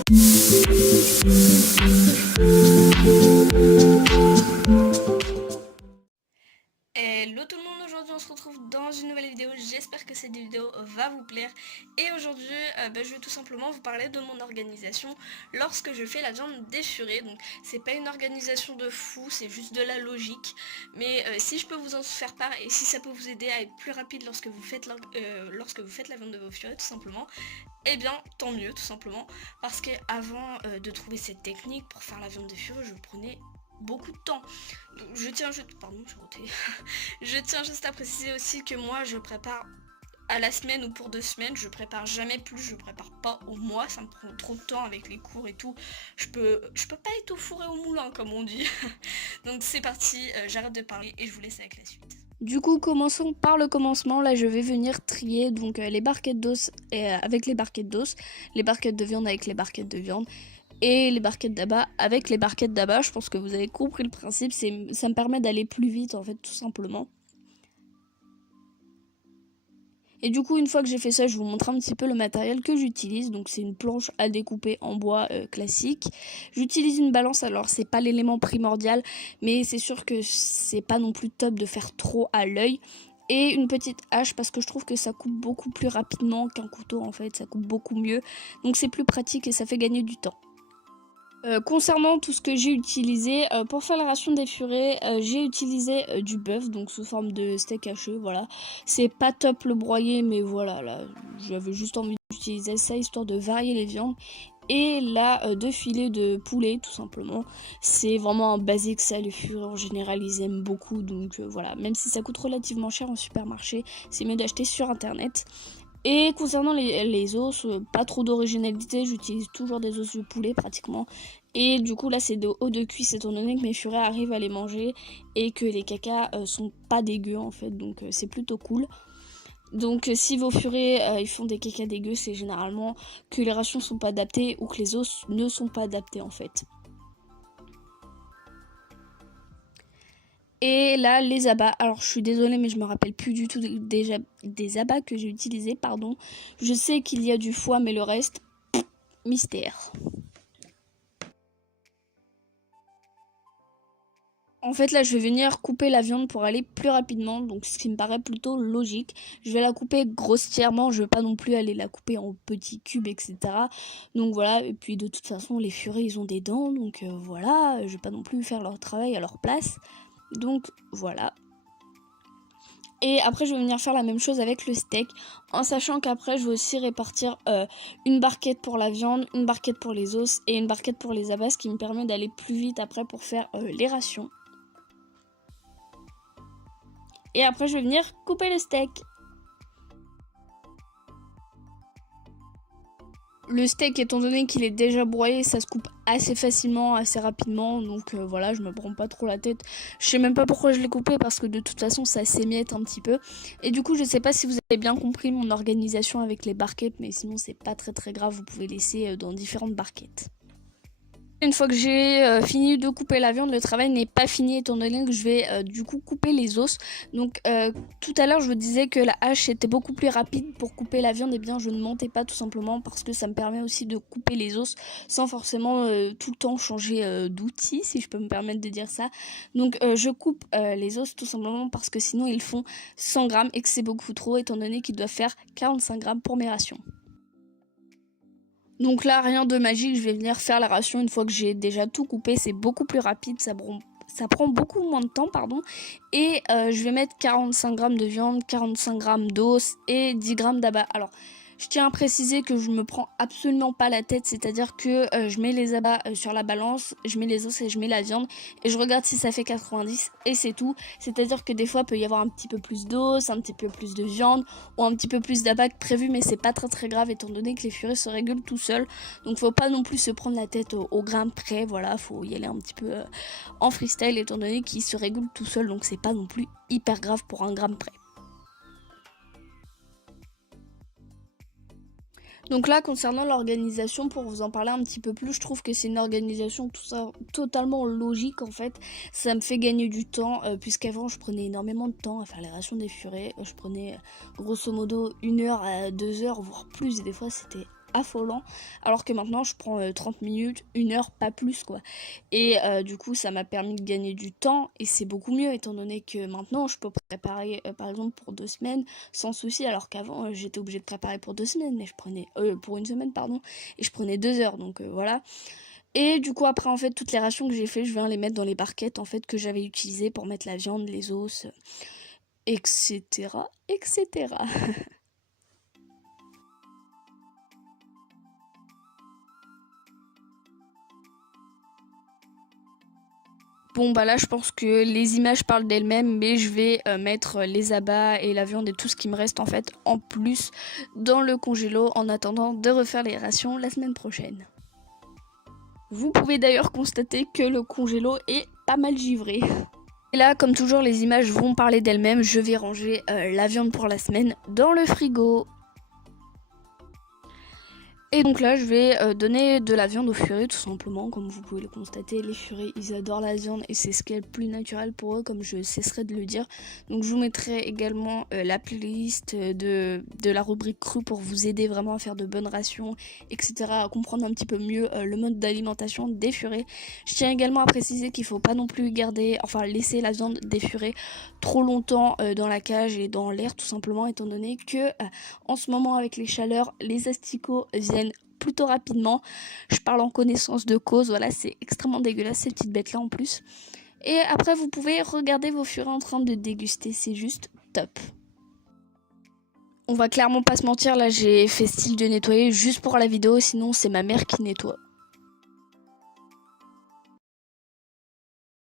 Hello tout le monde, aujourd'hui on se retrouve dans une nouvelle vidéo, j'espère que cette vidéo va vous plaire. Et aujourd'hui je vais tout simplement vous parler de mon organisation lorsque je fais la viande déchirée. Donc c'est pas une organisation de fou, c'est juste de la logique. Mais si je peux vous en faire part et si ça peut vous aider à être plus rapide lorsque vous faites la viande de vos furets tout simplement, eh bien tant mieux tout simplement. Parce qu'avant de trouver cette technique pour faire la viande de furets, je prenais beaucoup de temps. Donc, je tiens juste à préciser aussi que moi je prépare à la semaine ou pour 2 semaines, je prépare jamais plus, je prépare pas au mois, ça me prend trop de temps avec les cours et tout. Je peux pas être au four et au moulin comme on dit. Donc c'est parti, j'arrête de parler et je vous laisse avec la suite. Du coup, commençons par le commencement. Là, je vais venir trier donc les barquettes d'os avec les barquettes d'os, les barquettes de viande avec les barquettes de viande et les barquettes d'abat avec les barquettes d'abat. Je pense que vous avez compris le principe, ça me permet d'aller plus vite en fait tout simplement. Et du coup, une fois que j'ai fait ça, je vous montre un petit peu le matériel que j'utilise. Donc c'est une planche à découper en bois classique. J'utilise une balance, alors c'est pas l'élément primordial, mais c'est sûr que c'est pas non plus top de faire trop à l'œil. Et une petite hache parce que je trouve que ça coupe beaucoup plus rapidement qu'un couteau en fait, ça coupe beaucoup mieux. Donc c'est plus pratique et ça fait gagner du temps. Concernant tout ce que j'ai utilisé pour faire la ration des furets, j'ai utilisé du bœuf, donc sous forme de steak haché, voilà. C'est pas top le broyer, mais voilà, là, j'avais juste envie d'utiliser ça histoire de varier les viandes. Et là, 2 filets de poulet, tout simplement. C'est vraiment un basique, ça, les furets en général, ils aiment beaucoup, donc voilà. Même si ça coûte relativement cher en supermarché, c'est mieux d'acheter sur internet. Et concernant les os, pas trop d'originalité, j'utilise toujours des os de poulet pratiquement. Et du coup là c'est de haut de cuisse étant donné que mes furets arrivent à les manger et que les cacas sont pas dégueux en fait, donc c'est plutôt cool. Donc si vos furets ils font des cacas dégueux, c'est généralement que les rations sont pas adaptées ou que les os ne sont pas adaptés en fait. Et là, les abats. Alors, je suis désolée, mais je me rappelle plus du tout des abats que j'ai utilisés, pardon. Je sais qu'il y a du foie, mais le reste, mystère. En fait, là, je vais venir couper la viande pour aller plus rapidement, donc ce qui me paraît plutôt logique. Je vais la couper grossièrement, je vais pas non plus aller la couper en petits cubes, etc. Donc voilà, et puis de toute façon, les furets, ils ont des dents, donc voilà, je vais pas non plus faire leur travail à leur place. Donc voilà. Et après je vais venir faire la même chose avec le steak, en sachant qu'après je vais aussi répartir une barquette pour la viande, une barquette pour les os et une barquette pour les abats, ce qui me permet d'aller plus vite après pour faire les rations. Et après je vais venir couper le steak. Le steak, étant donné qu'il est déjà broyé, ça se coupe assez facilement, assez rapidement. Donc voilà, je me prends pas trop la tête. Je sais même pas pourquoi je l'ai coupé parce que de toute façon, ça s'émiette un petit peu. Et du coup, je sais pas si vous avez bien compris mon organisation avec les barquettes, mais sinon, c'est pas très grave. Vous pouvez laisser dans différentes barquettes. Une fois que j'ai fini de couper la viande, le travail n'est pas fini étant donné que je vais du coup couper les os. Donc tout à l'heure je vous disais que la hache était beaucoup plus rapide pour couper la viande, et bien je ne mentais pas tout simplement parce que ça me permet aussi de couper les os sans forcément tout le temps changer d'outil, si je peux me permettre de dire ça. Donc je coupe les os tout simplement parce que sinon ils font 100 grammes et que c'est beaucoup trop étant donné qu'ils doivent faire 45 grammes pour mes rations. Donc là, rien de magique, je vais venir faire la ration une fois que j'ai déjà tout coupé. C'est beaucoup plus rapide, ça prend beaucoup moins de temps, pardon. Et je vais mettre 45 grammes de viande, 45 grammes d'os et 10 grammes d'abat. Alors, je tiens à préciser que je me prends absolument pas la tête, c'est-à-dire que je mets les abats sur la balance, je mets les os et je mets la viande et je regarde si ça fait 90 et c'est tout. C'est-à-dire que des fois il peut y avoir un petit peu plus d'os, un petit peu plus de viande ou un petit peu plus d'abats que prévu, mais c'est pas très grave étant donné que les furets se régulent tout seuls. Donc faut pas non plus se prendre la tête au gramme près, voilà, faut y aller un petit peu en freestyle étant donné qu'ils se régulent tout seuls, donc c'est pas non plus hyper grave pour un gramme près. Donc là, concernant l'organisation, pour vous en parler un petit peu plus, je trouve que c'est une organisation totalement logique en fait. Ça me fait gagner du temps, puisqu'avant je prenais énormément de temps à faire les rations des furets. Je prenais grosso modo 1 heure à 2 heures, voire plus, et des fois c'était affolant, alors que maintenant je prends 30 minutes, 1 heure, pas plus quoi. Et du coup ça m'a permis de gagner du temps et c'est beaucoup mieux étant donné que maintenant je peux préparer par exemple pour 2 semaines sans souci, alors qu'avant j'étais obligée de préparer pour 2 semaines, et je prenais pour une semaine pardon, et je prenais 2 heures, donc voilà. Et du coup après en fait toutes les rations que j'ai fait, je viens les mettre dans les barquettes en fait que j'avais utilisées pour mettre la viande, les os, etc. etc. Bon bah là je pense que les images parlent d'elles-mêmes, mais je vais mettre les abats et la viande et tout ce qui me reste en fait en plus dans le congélo en attendant de refaire les rations la semaine prochaine. Vous pouvez d'ailleurs constater que le congélo est pas mal givré. Et là, comme toujours, les images vont parler d'elles-mêmes. Je vais ranger la viande pour la semaine dans le frigo. Et donc là, je vais donner de la viande aux furies, tout simplement. Comme vous pouvez le constater, les furies, ils adorent la viande et c'est ce qui est le plus naturel pour eux, comme je cesserai de le dire. Donc je vous mettrai également la playlist de la rubrique crue pour vous aider vraiment à faire de bonnes rations, etc. À comprendre un petit peu mieux le mode d'alimentation des furies. Je tiens également à préciser qu'il ne faut pas non plus laisser la viande des furies trop longtemps dans la cage et dans l'air, tout simplement, étant donné que en ce moment, avec les chaleurs, les asticots viennent plutôt rapidement. Je parle en connaissance de cause, voilà, c'est extrêmement dégueulasse ces petites bêtes là en plus. Et après vous pouvez regarder vos furies en train de déguster, c'est juste top. On va clairement pas se mentir, là j'ai fait style de nettoyer juste pour la vidéo, sinon c'est ma mère qui nettoie.